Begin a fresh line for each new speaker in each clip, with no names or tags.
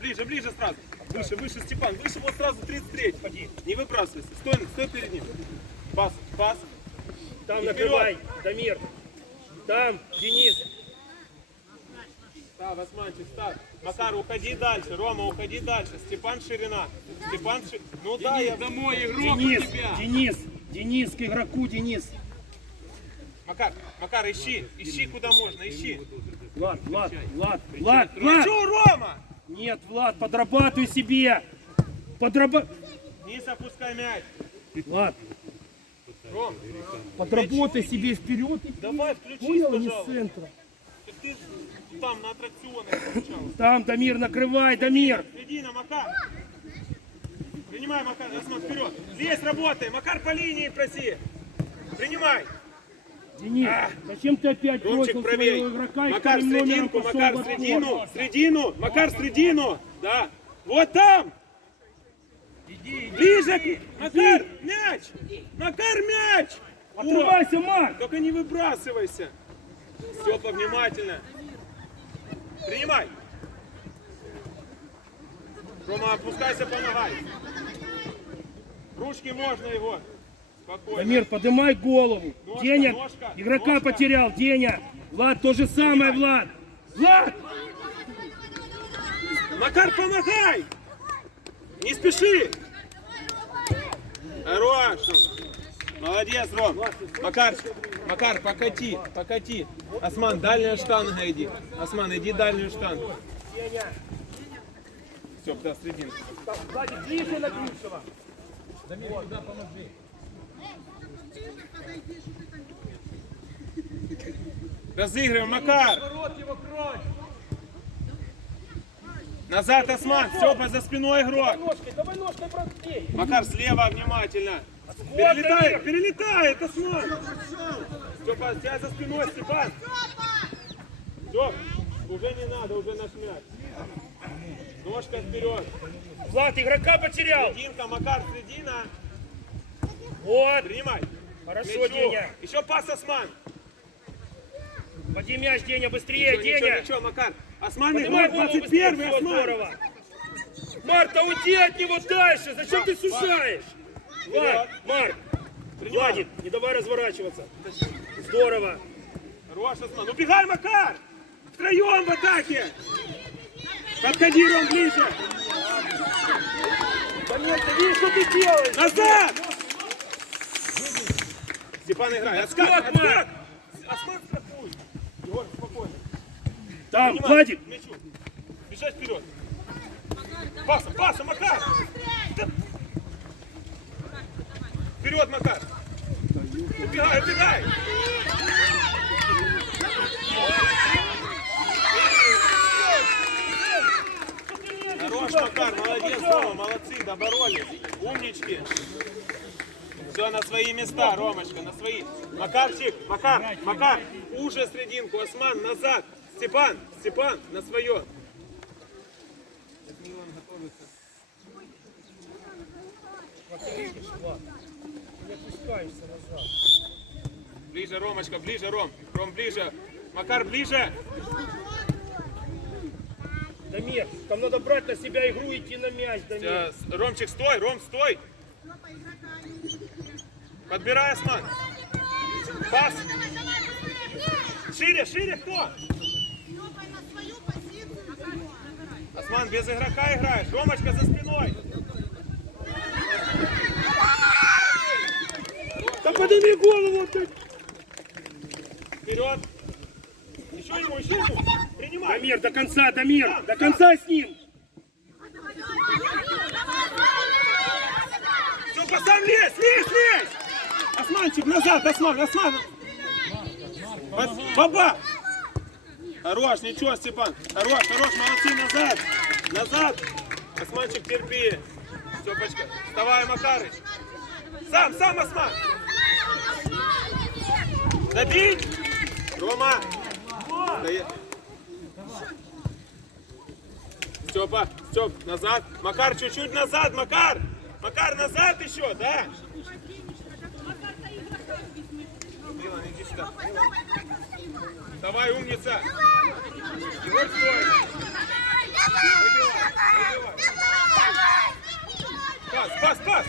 Ближе, Ром, ближе, ближе сразу. Выше, выше, Степан, выше, вот сразу 33. Поди. Не выбрасывайся. Стой, стой перед ним. Пас, пас.
Там
И
накрывай, Дамир. Там, Денис.
Став, Османчик, став. Макар, уходи дальше. Рома, уходи дальше. Степан ширина. Степан ши... Ну да, я домой игрок
Денис, Денис, Денис к игроку, Денис.
Макар, Макар, ищи, ищи куда можно, ищи.
Влад, Влад, Влад, Влад, Влад.
Чё, Рома?
Нет, Влад, подрабатывай себе. Подраба...
Вниз опускай мяч.
Влад,
Ром,
подработай себе вперед. и
давай включись,
Понял, не с центра.
Ты там на аттракционах включал.
Там, Дамир, накрывай, Дамир.
Середина, Макар. Принимай, Макар, Осман, вперед. Здесь работай. Макар по линии проси. Принимай.
Денис, зачем ты опять бросил своего игрока и
Макар, срединку, Макар, средину, средину, Макар, средину. Да. Вот там. Ближе. Макар, мяч. Макар, мяч.
Отрывайся, Марк.
Только не выбрасывайся. Степа, внимательно. Принимай. Рома, опускайся, помогай. Ручки можно его.
Дамир, поднимай голову.
Ножка,
Деня,
ножка,
игрока
ножка.
потерял. Деня, Влад, то же самое, Влад. Влад!
Макар, помогай! Не спеши! Хорош! Молодец, Ром! Макар, Макар, покати, покати. Осман, дальняя штанга иди. Осман, иди дальнюю штангу. Все, да, средин.
Владик, ближе на Гришева.
Разыгрываем, Макар! Назад, Осман! Степа, за спиной игрок!
Ножкой, давай ножкой простей.
Макар, слева внимательно. Перелетает, перелетает, Осман. Степа, тебя за спиной, Степан. Степ, уже не надо, уже наш мяч. Ножка вперед.
Влад, игрока потерял.
Серединка, Макар, средина.
Вот.
Принимай.
Хорошо,
Мячу.
Деня.
Еще пас, Осман.
Води мяч, Деня, быстрее,
Ничего,
Деня.
ничего, Макар. Осман
быстрее,
21
всё
Осман.
здорово. Марта, уйди от него дальше. Зачем ты сужаешь? Марк,
Принимай.
Владик, не давай разворачиваться. Здорово.
Хорош, Осман. Убегай, Макар. Втроем в атаке. Подходи, Ром, ближе.
Дамир, ты видишь, что ты делаешь?
Назад! Степан, играй.
Отскок,
отскак. Осман, страхуй. Егор, спокойно.
Там. Владик.
Мячу. Бежать вперед. Пасом, пасом, Макар. Вперед, Макар. Убегай, убегай. Хорош, Макар, молодец, Рома, молодцы, доборолись. Умнички. Все на свои места, Ромочка, на свои. Макарчик, Макар, Макар, уже срединку, Осман, назад. Степан, Степан, на свое. Ближе, Ромочка, ближе, Ром. Ром, ближе. Макар, ближе.
Дамир, там надо брать на себя игру и идти на мяч, Дамир.
Сейчас. Ромчик, стой, Ром, стой. Подбирай, Осман. Пас. Шире, шире, кто? Осман, без игрока играешь. Ромочка за спиной.
Да подними голову ты.
Вперед. Еще ему, еще ему. Принимай.
Дамир, до конца, Дамир, до конца с ним.
Все, пацан, лезь, лезь, лезь. Османчик, назад, Осман, Осман. Ба- Баба. Хорош, ничего, Степан. Хорош, хорош, молодцы, назад. Назад. Османчик, терпи. Степочка, вставай, Макарыч. Сам, сам, Осман. Забить. Рома! Степа, Степ, назад. Макар, чуть-чуть назад, Макар! Макар, назад еще, да? Милан, иди сюда. Давай, умница! Стой! Пас, пас, пас!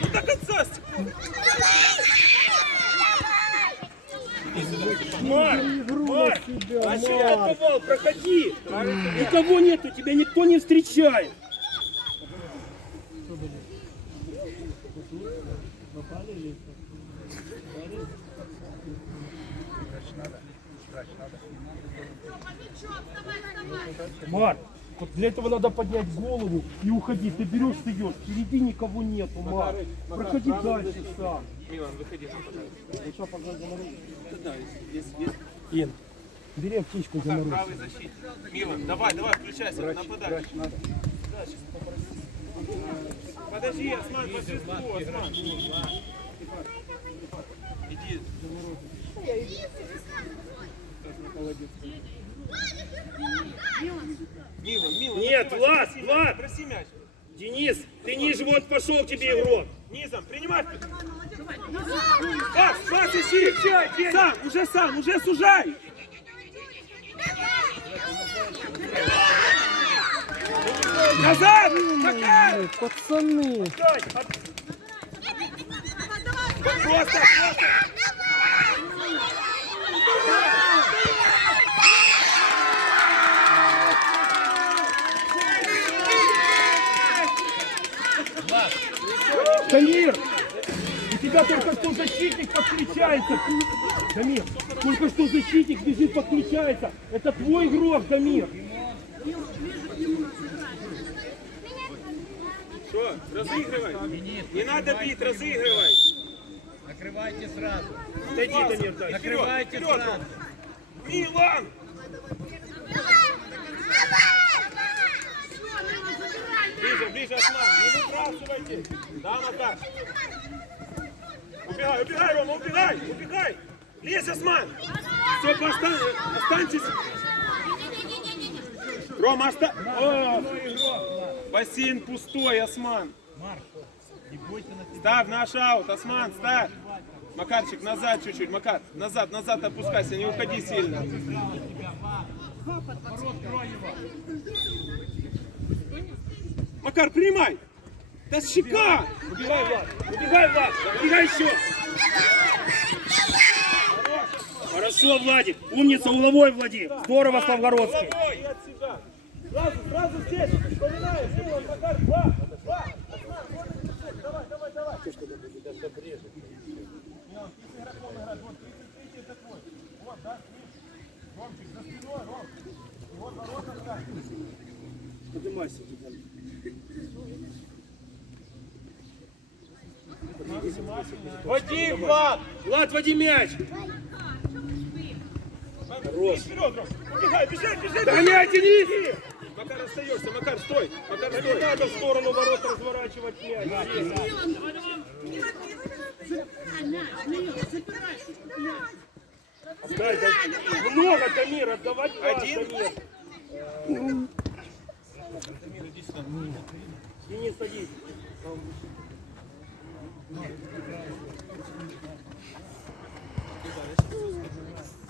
Ну до конца!
Марк, Марк, а что я отдавал? Проходи. Никого нету, тебя никто не встречает. Марк, вот для этого надо поднять голову и уходить. Ты берешь, встаешь. Впереди никого нету, Марк. Проходи дальше сам.
Милан, выходи.
Ин, бери аптечку за мороз.
Правый защитник. Милан, давай, давай, включайся, нападай. Подожди, Осман, по свистку, Осман. Иди. Милан, Милан.
Нет, Влад,
проси мяч,
Влад.
Проси мяч.
Денис, ты ниже, вот пошел тебе игрок.
Низом, принимай. Пас, пас, ищи. Сам, уже сам, уже сужай. Назад! Макар!
Пацаны,
от-
Просто, просто.
Дамир, у тебя только что защитник подключается. Дамир, только что защитник бежит, подключается. Это твой игрок, Дамир.
Что, разыгрывай. Не надо бить, разыгрывай.
Накрывайте сразу.
Отойди, Дамир, дай.
Накрывайте
вперед.
сразу.
Милан! Ближе, ближе, Осман, не выбрасывайте. Да, Макар. Убегай, убегай, Рома, убегай, убегай. Лезь, Осман. Все, постань, останьтесь. Рома, оста... О, бассейн пустой, Осман. Ставь наш аут, Осман, ставь. Макарчик, назад чуть-чуть, Макар, назад, назад опускайся, не уходи сильно. Макар, принимай! Да щека!
Убегай, Влад. Убегай, Влад. Убегай еще. Хорошо, Владик. Умница, уловой, Владик. Здорово, Славгородский.
Сразу, сразу здесь. Макар, два, два. Давай, давай, давай. Милан, ты с игроком играешь. Вот, третий, третий это твой. Вот, да, видишь? Ромчик, за спиной, Ром. И вот ворота ставь.
Поднимайся.
Води, Влад!
Влад, води мяч.
Хорош. Вперед, Ром. Убегай, бежай, бежай.
Гоняй, Денис.
Макар, остаешься, Макар, стой. Макар,
Не
стой.
надо в сторону ворот разворачивать мяч. Дай, дай. Много, Дамир, отдавать пас,
Один?
Дамир.
Дамир, иди сюда.
Денис, садись.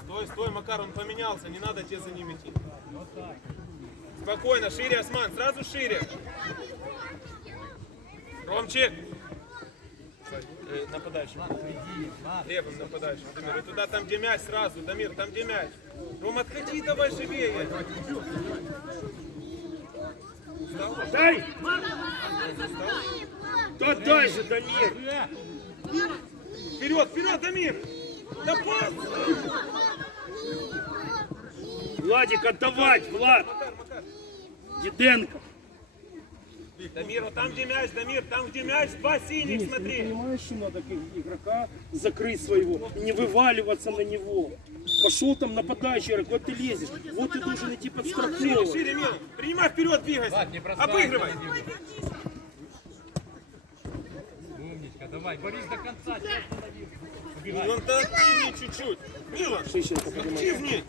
Стой, стой, Макар, он поменялся, не надо тебе за ним идти. Спокойно, шире, Осман, сразу шире. Ромчик. Э, нападающий. Левым нападающим. Дамир, и туда, там где мяч сразу. Дамир, там где мяч. Ром, отходи давай живее.
Дай! Да дай же, Дамир!
Вперед, вперед, Дамир. Да пас.
Владик, отдавать, Влад! Диденко!
Дамир, вот там где мяч, Дамир, там где мяч, два синих,
Денис, ты
смотри.
понимаешь, что надо игрока закрыть своего не вываливаться на него? Пошел там нападающий игрок, вот ты лезешь, вот ты должен идти
шире, Мил. Принимай вперед, двигайся. Обыгрывай.
Умничка, давай, борись до конца. чё остановился?
Милан, да активнее чуть-чуть.
Поднимай.
активнее.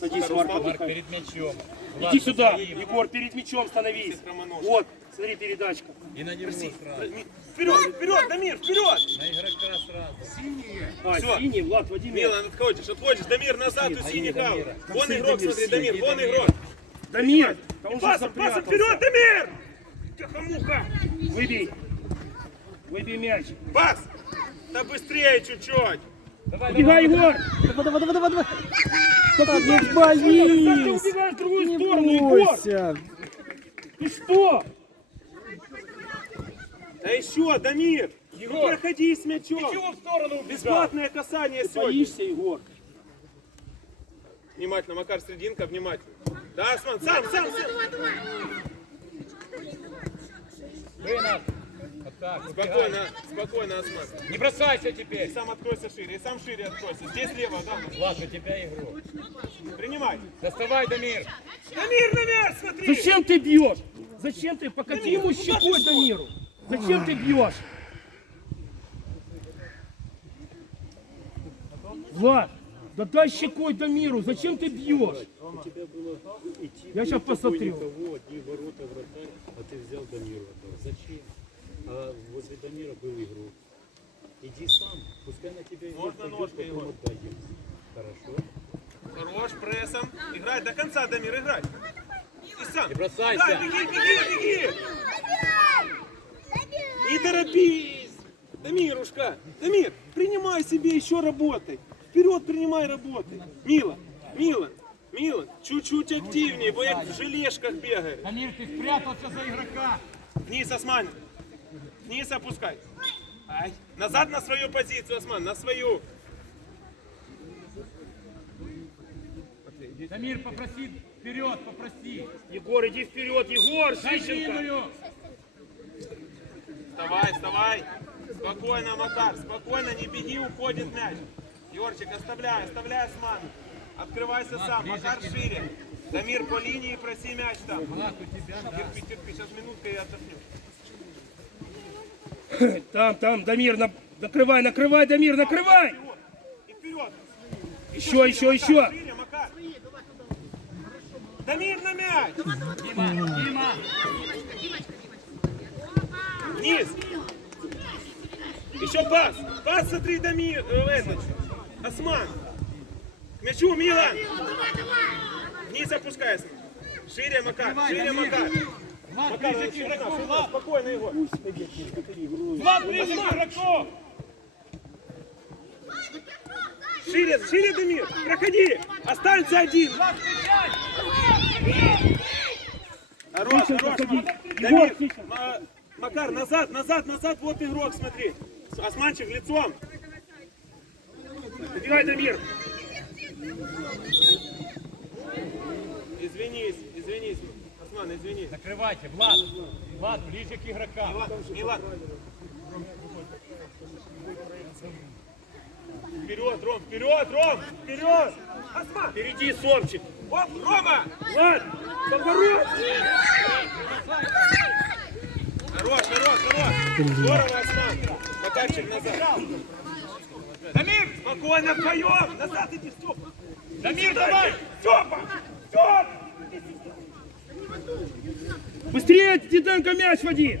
Садись, Марк,
Марк перед мячом.
Иди
Влад,
сюда,
своим.
Егор, перед мячом становись. Вот, смотри, передачка.
И на него сразу.
Вперед, вперед, Дамир, вперед.
На игрока сразу.
А,
Всё.
синий, Влад, Вадим.
Милан, отходишь, отходишь. Дамир, назад, у синих Вон игрок,
Дамир,
смотри, Дамир, вон игрок.
Дамир,
Пасом, пасом вперед, Дамир. Тихо-муха.
Выбей. Выбей мяч.
Пас. Да быстрее чуть-чуть.
Давай,
Убегай,
давай,
Егор.
Давай, давай, давай, давай, давай. Да не
Как ты
боись.
убегаешь в другую
Не
сторону, Егор?
бойся.
Ты что?
Да еще, Дамир.
Егор.
Проходи с мячом.
Чего в сторону убегал?
Бесплатное касание сегодня.
Боишься, Егор?
Внимательно, Макар Срединка, внимательно. Да, Осман, сам, сам, сам.
Вынос. Вот так, убегай.
Спокойно, спокойно, Осман.
Не бросайся
И
теперь.
сам откройся шире, и сам шире откройся. Здесь лево, да.
Влад, у тебя игрок.
Принимай.
Доставай, Дамир.
Дамир, мяч, смотри.
Зачем ты бьешь? Зачем ты? Покати ему щекой Дамиру. Зачем ты бьешь? Влад, да дай щекой Дамиру. Зачем ты бьешь? Я сейчас посмотрю.
Никого, одни ворота, вратарь, а ты взял Дамиру. Зачем? А возле Дамира был игрок. Иди сам, пускай на тебя игрок
Можно
пойдет,
ножкой
потом
его.
отдай ему. Хорошо?
Хорош, прессом. Играй до конца, Дамир, играй. И сам.
Не бросайся.
Да, беги, беги, беги. Не торопись. Дамирушка, Дамир, принимай себе еще работай. Вперед принимай работай. Мила, Мила, Мила, чуть-чуть активнее, бо як в желешках бегает.
Дамир, ты спрятался за игрока.
Вниз, Осман. Вниз опускай. Ай. Назад на свою позицию, Осман, на свою.
Дамир, попроси вперед, попроси.
Егор, иди вперед. Егор, Шищенко.
Дай
Вставай, вставай. Спокойно, Макар, спокойно, не беги, уходит мяч. Йорчик, оставляй, оставляй Осман. Открывайся сам, Макар шире. Дамир по линии, проси мяч там.
Влад, у тебя, да.
Терпи, терпи, сейчас минутка и отдохнем.
Там, там, Дамир, на- накрывай, накрывай, Дамир, накрывай. Еще, еще, еще.
Дамир на мяч.
Дима, Дима.
Вниз. Еще пас. Пас, смотри, Дамир. э, этот. Осман. Мячу, Милан. Вниз опускайся. Шире, Макар. Шире, Макар.
Влад,
Макар,
ближе к игроку, Влад.
спокойно его.
Влад, ближе к игроку.
Шире, шире, Дамир. Проходи. Останься один. Хорош,
Шишенко,
хорош.
ходи.
Дамир. Ма- Макар, назад, назад, назад. Вот игрок, смотри. Османчик лицом.
Убегай, Дамир.
Извинись, извинись. Осман, извинись.
Накрывайте, Влад. Влад, ближе к игрокам.
Милан, Милан. Вперед, Ром, вперед, Ром, вперед! Осман!
Впереди Сомчик.
Оп, Рома!
Влад, поворот.
Хорош, хорош, хорош! Здорово, Осман! Макарчик назад!
Дамир,
Спокойно, вдвоем! Назад иди, Степа!
Дамир, давай.
Степа! Степ!
Быстрее, Диденко, мяч води.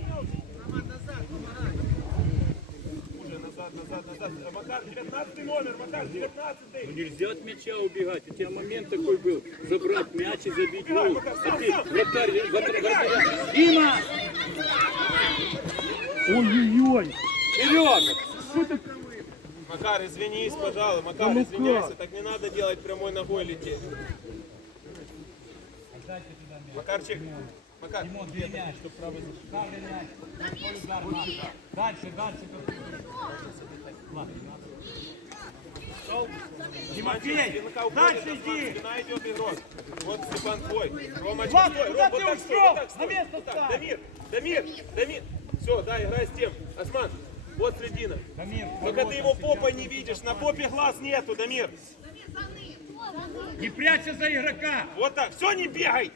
Макар, 19 номер, Макар, 19
Ну, Нельзя от мяча убегать. У тебя момент такой был. Забрать мяч и забить гол. А ты вратарь, вратарь, вратаря.
Дима.
Ой-ой-ой.
Вперед! Макар, извинись, пожалуйста. Макар,
ну
извиняйся. Так не надо делать прямой ногой лететь. Макарчик, Макар,
Димон, бей мяч. Ставлю мяч. Твой удар, Влад. Дальше, дальше. Влад, не надо.
Тимофей, дальше иди! Спина идет игрок. Вот Степан твой. Рома,
Влад, куда ты
вот так
ушел?
стой, вот так
На
стой.
место встань.
Дамир, Дамир, Дамир. Все, да, играй с тем. Осман, вот средина.
Дамир,
Только ты его попой не видишь. На попе глаз нету, Дамир.
не прячься за игрока.
Вот так. Все, не бегай.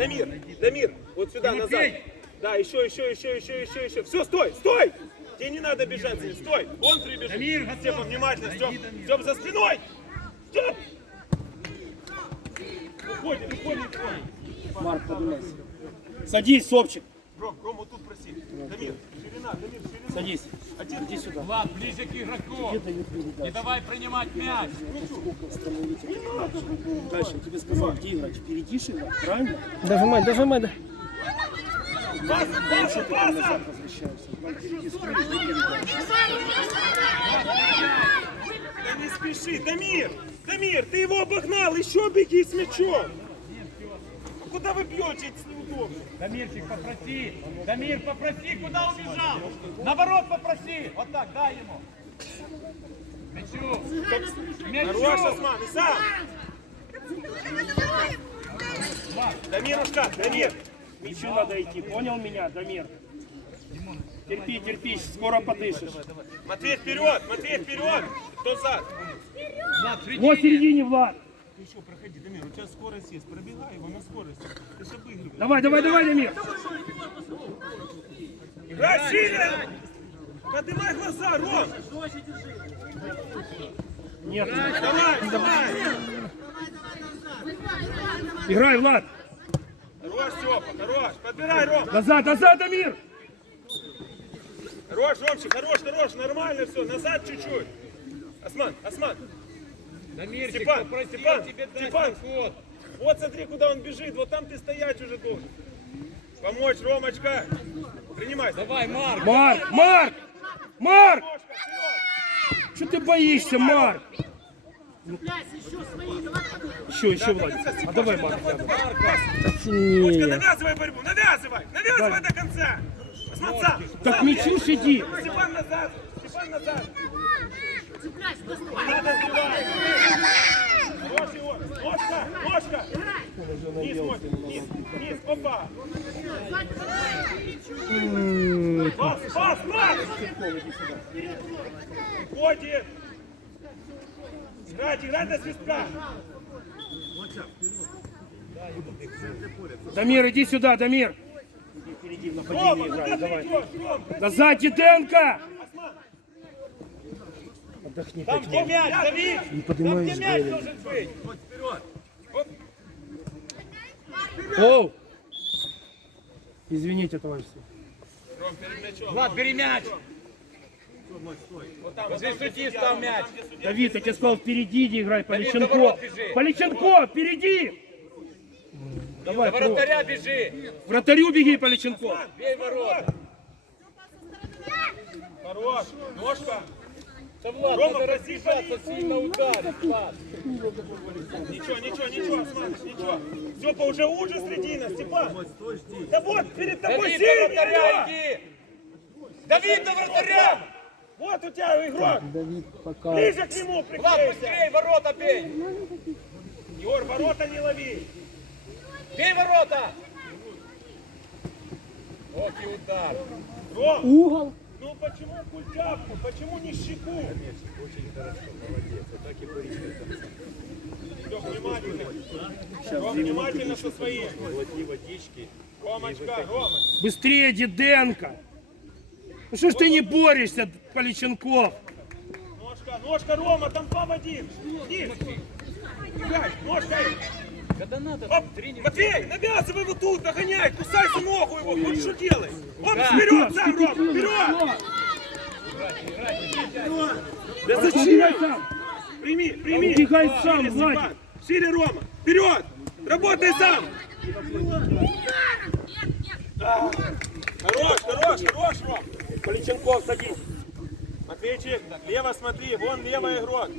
Дамир, Дамир, вот сюда, назад. Да, еще, еще, еще, еще, еще, еще. Все, стой, стой! Тебе не надо бежать. Стой, он прибежит.
Дамир.
Степа, внимательно, Степ. Степ, за спиной. Степ! Уходи, уходи, уходи.
Марк, поднимайся.
Садись, Сопчик.
Ром, Ром, вот тут проси. Дамир, ширина, Дамир, ширина.
Садись.
Один.
Иди сюда.
Влад, ближе к игроку.
Не
давай принимать мяч.
Дальше. Я тебе сказал, где играть? Впереди играть, правильно? Дожимай, дожимай, да.
Пас, пас,
назад впереди передашь.
Да не спеши, Дамир! Дамир, ты его обогнал, еще беги с мячом! Куда вы бьете?
Дамирчик, попроси. Дамир, попроси, куда убежал? Наоборот, попроси. Вот так, дай ему. Мячу.
Хорош,
Мячу.
Осман, и сам! Дамирушка, Дамир!
Мячу надо идти, понял меня, Дамир? Терпи, терпи, скоро подышишь.
Матвей вперед, Матвей вперед! Кто зад?
Влад,
в середине, Влад.
Ты еще проходи, Дамир, у тебя скорость есть, пробегай его на скорость. Ты же обыгрываешь.
Давай, давай, давай, Дамир.
Играй сильно! Поднимай глаза, Ром!
Нет.
Давай, давай!
Играй, Влад.
Хорош, Степа, хорош! Подбирай, Ром!
Назад, назад, Дамир.
Хорош, Ромчик, хорош, хорош, нормально все, назад чуть-чуть. Осман, Осман,
Дамирчик,
Степан,
попроси
Степан,
тебе дать
Степан.
ход.
вот смотри, куда он бежит, вот там ты стоять уже должен. Помочь, Ромочка. Принимай.
Давай, Марк.
Марк, Марк, Марк. Что ты боишься, Марк? Еще, еще, Влад. А давай, Марк. рядом.
Ножка,
Сильнее.
навязывай борьбу, навязывай, навязывай до конца. Осман, сам.
Так мячу ж иди.
Степан назад, Степан назад. Ножка, ножка. Низ, низ, низ, опа. Пас, пас, пас. Уходи. Играть, играть до свистка.
Дамир, иди сюда, Дамир. Впереди в нападении
ты
давай.
Ром?
Назад, Диденко. Отдохни.
Там, где мяч, Давид. Там,
поднимаешь
где мяч должен быть.
Оу. Извините, товарищи.
Ром, перед мячом.
Влад, бери мяч.
Вот там,
Возле судьи стал мяч.
Давид, я тебе сказал, впереди иди играй, Поличенко. Поличенко, впереди. Давай,
До вратаря бежи.
Вратарю беги, Поличенко.
Бей ворота.
Хорош. Ножка.
Да, Влад,
Рома,
надо
проси,
разбежаться, сильно ударить, Влад.
Ничего, ничего, ничего, Османыч, ничего. Степа, уже ужас средина, Степан. Да вот, перед тобой
Давид,
синий,
вратаря иди. Давид, до вратаря.
Вот у тебя игрок.
Давид пока.
Ближе к нему
Влад,
приклейся.
быстрее, ворота бей.
Егор, ворота не лови.
Бей ворота. Ох и удар.
Ром,
Угол.
Ну почему культяпку, почему не щеку?
Очень хорошо, молодец. Вот так и борись.
Лёх, внимательно. Ром, внимательно со своим.
Глотни водички.
Ромочка, Рома.
Быстрее, Диденко. Ну что ж ты не борешься, Поличенков?
Ножка, ножка, Рома, там два в один. Вниз.
Когда надо,
Оп,
тренер.
Матвей, навязывай его тут, догоняй, кусай за ногу его, вот что делай. Оп, вперед сам, Рома, вперед. Да зачем? Прими, прими.
Убегай сам. Владик.
Шире, Рома, вперед. Работай сам. Хорош, хорош, хорош, Ром.
Поличенков, садись.
Матвейчик, лево смотри, вон левый игрок.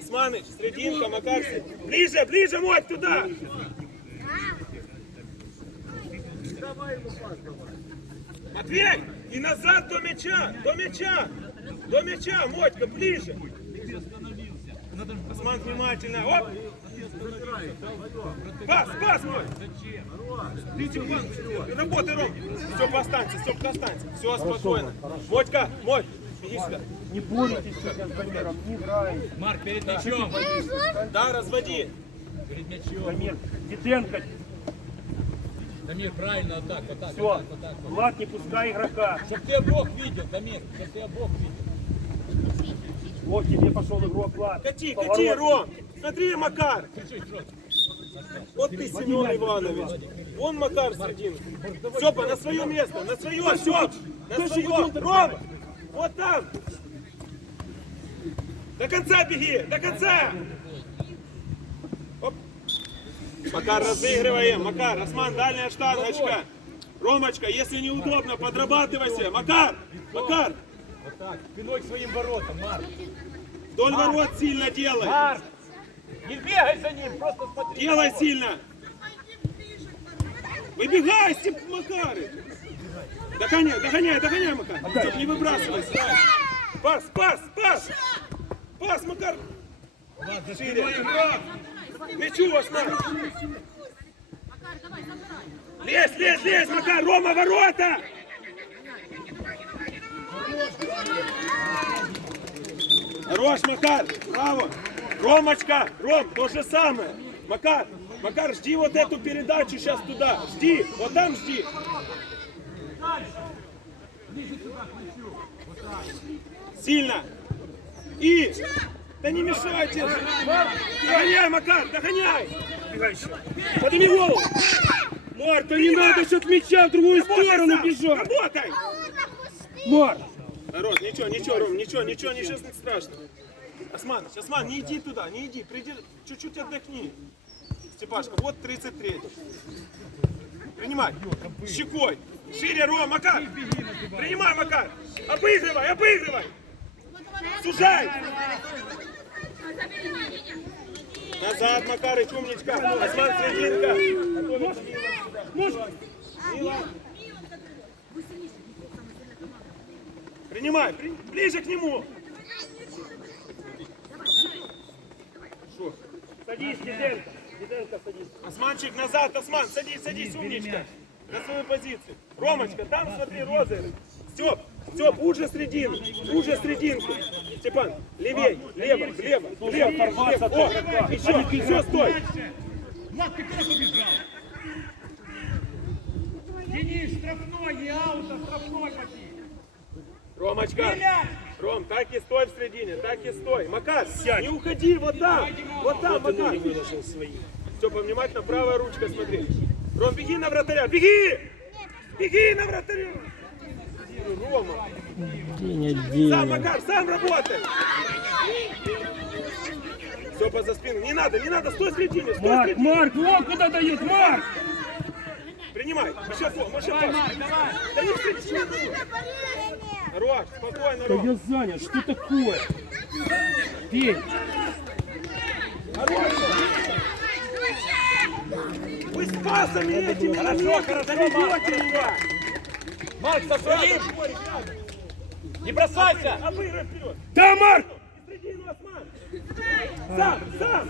Османыч, срединка, Макарси. Ближе, ближе, мой, туда. Матвей, и назад до мяча, до мяча, до мяча, Мотька, ближе. Осман, внимательно, оп. Пас, пас, мой. Степан, работай, Ром. Степа, останься, Степка, останься. Все, спокойно. Мотька, Моть, сюда.
Не боритесь сейчас с Дамиром, не играйте.
Марк, перед мячом.
Да, разводи.
Перед мячом.
Дамир, Диденко.
Дамир, правильно, вот так, вот так,
Все,
вот так, вот так.
Влад, не пускай игрока.
Чтоб тебя Бог видел, Дамир, чтоб тебя Бог видел.
Вот тебе пошел игрок, Влад.
Кати,
Поворот.
кати, Ром! Смотри, Макар! Вот ты, Семен Иванович. Вон Макар средин. Степа, на свое место, на свое, Степ! На свое! Рома! Вот там! До конца беги! До конца! Оп. Макар, разыгрываем. Макар, Осман, дальняя штангочка. Ромочка, если неудобно, подрабатывайся. Макар! Макар!
Вот так, спиной к своим воротам, Марк.
Вдоль ворот сильно делай.
Марк! Не бегай за ним, просто смотри.
Делай сильно! Выбегай, Степ Макарыч! Догоняй, догоняй, догоняй, Макар! Чтоб не выбрасывайся! Пас, пас, пас! Пас, Макар! Шире! Мячу вас, Макар! Лезь, лезь, лезь, Макар! Рома, ворота! Хорош, Макар! Браво! Ромочка! Ром, то же самое! Макар! Макар, жди вот эту передачу сейчас туда! Жди! Вот там жди! Сильно! И! Да не мешайте! Догоняй, Макар, догоняй! Подними голову!
Марк, да не надо сейчас мяча в другую сторону
сам,
бежать.
Работай!
Марк,
Народ, ничего, ничего, Ром, ничего, ничего, ничего не страшно. Осман, Осман, не иди туда, не иди, приди, чуть-чуть отдохни. Степашка, вот 33 Принимай. Щекой. Шире, Ром, Макар. Принимай, Макар. Обыгрывай, обыгрывай. Сужай. Назад, Макарыч, умничка. Осман, серединка. Ножку. Мила. Принимай, при- ближе к нему.
Садись, Диденко. Диденко, садись.
Османчик назад, Осман, садись, садись, умничка. На свою позицию. Ромочка, там смотри, розы. Степ, Степ, уже средину, уже срединку. Степан, левей, лево, лево, лево,
порваться.
О, еще, еще, стой.
Влад, ты куда побежал? Денис, штрафной, не аут, а штрафной поди.
Ромочка, Ром, так и стой в середине, так и стой. Макар, не уходи, вот там, вот там, Макар. Степа, внимательно, правая ручка, смотри. Ром, беги на вратаря, беги! Беги на вратаря! Рома, сам, Макар, сам работай! Степа за спину, не надо, не надо, стой середине, стой
Марк,
середине.
Марк, вот куда дает, Марк.
Принимай, Маша, Маша,
Давай, Марк, давай.
Да не в середине. Хорош, спокойно,
Да
Ром.
я занят, что такое? Пей.
Вы с пасами этими
Хорошо,
не
хорошо,
доведете меня!
Марк, со своим. Не бросайся.
Обыгрывай вперед!
Да, Марк!
Средину, Осман! Сам, сам!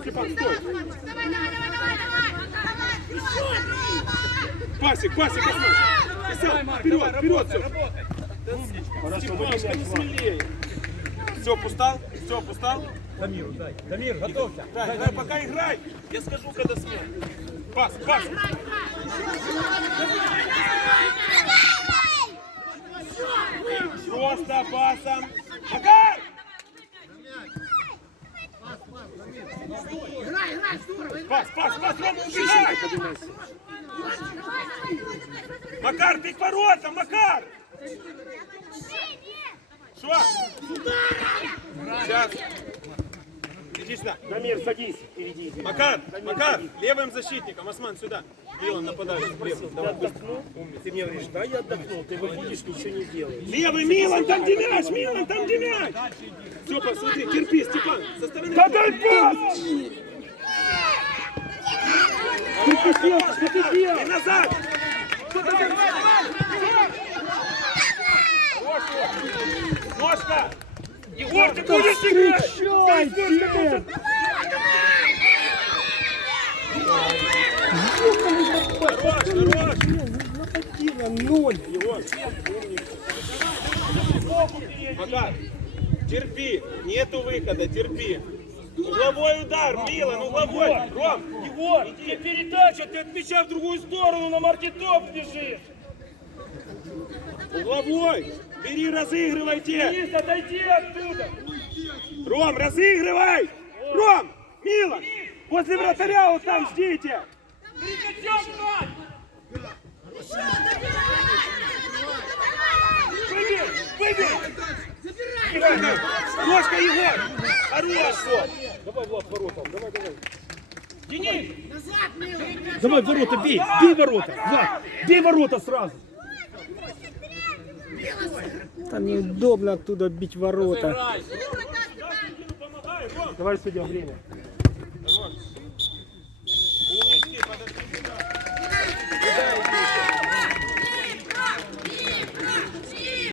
Степан, стой! Пасик, пасик, Осман! Сам,
Марк,
вперед,
давай,
вперед,
работай,
все!
работай.
Степашка, не смелее! Все, пустал? Все, пустал?
Дамиру дай. Дамир, готовься.
Играй, играй, пока играй! Я скажу, когда смел. Пас, пас! Просто пасом! Макар! Пас, пас, пас, Рома, убегай! Макар, ты к воротам, Макар! Что? Сейчас. Иди сюда.
Дамир, садись впереди.
Макар, Макар, левым защитником, Осман, сюда. И он нападает. Левым,
Ты
давай.
отдохнул? Ты мне говоришь, да, я отдохнул. Ты выходишь, ничего не делаешь.
Левый, Милан, там где мяч, Милан, там где мяч. Степа, смотри, терпи, Степан, со стороны.
Да дай пас! Что ты делаешь? Что ты
И
делаешь?
назад. Ножка. Егор, ты будешь играть? Стой,
Дед!
Хорош, хорош.
Нападение ноль.
Егор, Макар, терпи, нету выхода, терпи. Угловой удар, Милан, угловой. Ром,
Егор, тебе передача, ты от мяча в другую сторону, на маркетоп бежишь.
Угловой. Бери, разыгрывайте.
Денис, отойди оттуда.
Ром, разыгрывай. Ром, Милан, после вратаря вот там ждите.
Перекатем, брать. Выбей, выбей.
Ножка, Егор. Хорош.
Давай, Влад, ворота, давай, давай. Денис,
Давай ворота бей, бей ворота. Влад, бей ворота сразу. Там неудобно оттуда бить ворота.
Давай судим время. Умнички.